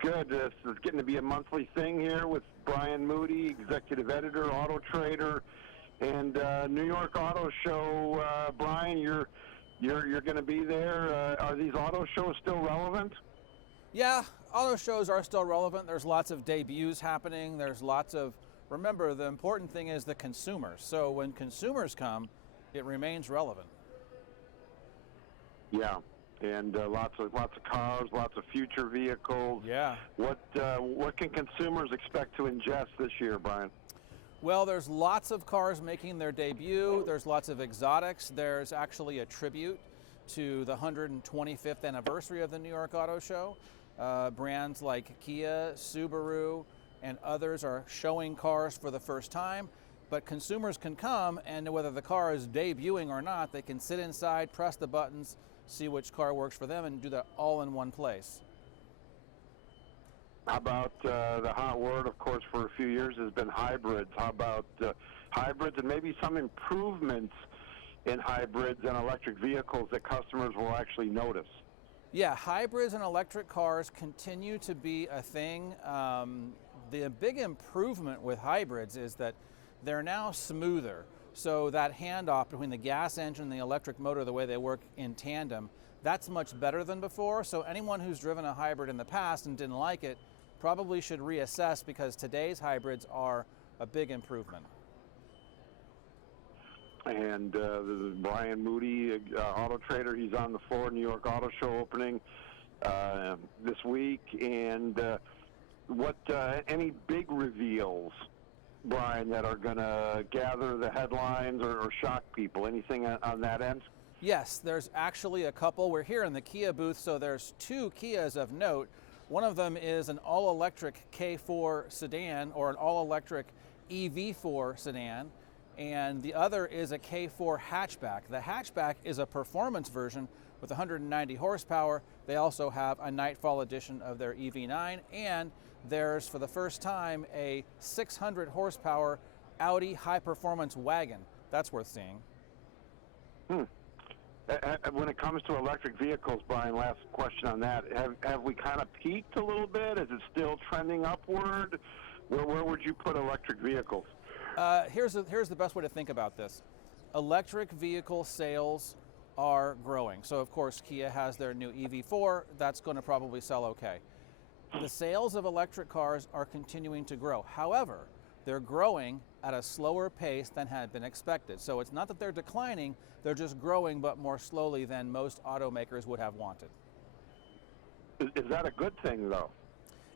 Good. This is getting to be a monthly thing here with Brian Moody, executive editor, Autotrader, and New York Auto Show. Brian, you're going to be there. Are these auto shows still relevant? Yeah, auto shows are still relevant. There's lots of debuts happening. There's lots of, remember, the important thing is the consumers. So when consumers come, it remains relevant. Yeah, and lots of cars, lots of future vehicles. Yeah. What can consumers expect to ingest this year, Brian? Well, there's lots of cars making their debut. There's lots of exotics. There's actually a tribute to the 125th anniversary of the New York Auto Show. Brands like Kia, Subaru, and others are showing cars for the first time. But consumers can come, and whether the car is debuting or not, they can sit inside, press the buttons, see which car works for them, and do that all in one place. How about the hot word, of course, for a few years has been hybrids. How about hybrids and maybe some improvements in hybrids and electric vehicles that customers will actually notice? Yeah, hybrids and electric cars continue to be a thing. The big improvement with hybrids is that they're now smoother. So that handoff between the gas engine and the electric motor, the way they work in tandem, that's much better than before. So anyone who's driven a hybrid in the past and didn't like it probably should reassess, because today's hybrids are a big improvement. And Brian Moody, Autotrader, he's on the floor, New York Auto Show opening this week. And any big reveals, Brian, that are going to gather the headlines or shock people? Anything on that end? Yes, there's actually a couple. We're here in the Kia booth, so there's two Kias of note. One of them is an all-electric K4 sedan, or an all-electric EV4 sedan, and the other is a K4 hatchback. The hatchback is a performance version with 190 horsepower. They also have a Nightfall edition of their EV9, and there's, for the first time, a 600 horsepower Audi high-performance wagon. That's worth seeing. When it comes to electric vehicles, Brian, last question on that. Have we kind of peaked a little bit? Is it still trending upward? Where would you put electric vehicles? Here's the best way to think about this. Electric vehicle sales are growing. So, of course, Kia has their new EV4. That's going to probably sell okay. The sales of electric cars are continuing to grow. However, they're growing at a slower pace than had been expected. So it's not that they're declining, they're just growing, but more slowly than most automakers would have wanted. Is that a good thing, though?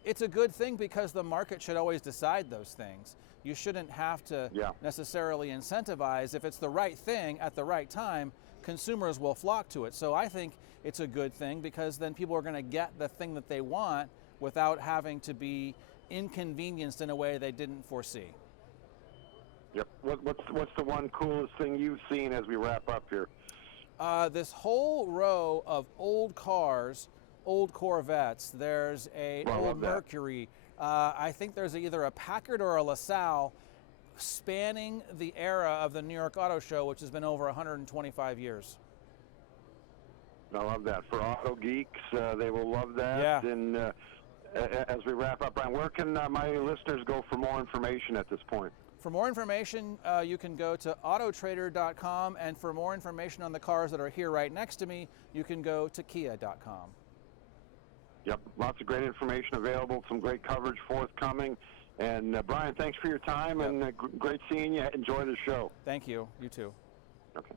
It's a good thing, because the market should always decide those things. You shouldn't have to necessarily incentivize. If it's the right thing at the right time, consumers will flock to it. So I think it's a good thing, because then people are going to get the thing that they want without having to be inconvenienced in a way they didn't foresee. Yep. What's the one coolest thing you've seen as we wrap up here? This whole row of old cars, old Corvettes. There's an old Mercury. I think there's either a Packard or a LaSalle, spanning the era of the New York Auto Show, which has been over 125 years. I love that. For auto geeks, they will love that. Yeah. And as we wrap up, Brian, where can my listeners go for more information at this point? For more information, you can go to Autotrader.com, and for more information on the cars that are here right next to me, you can go to Kia.com. Yep, lots of great information available, some great coverage forthcoming. And Brian, thanks for your time, and great seeing you. Enjoy the show. Thank you. You too. Okay.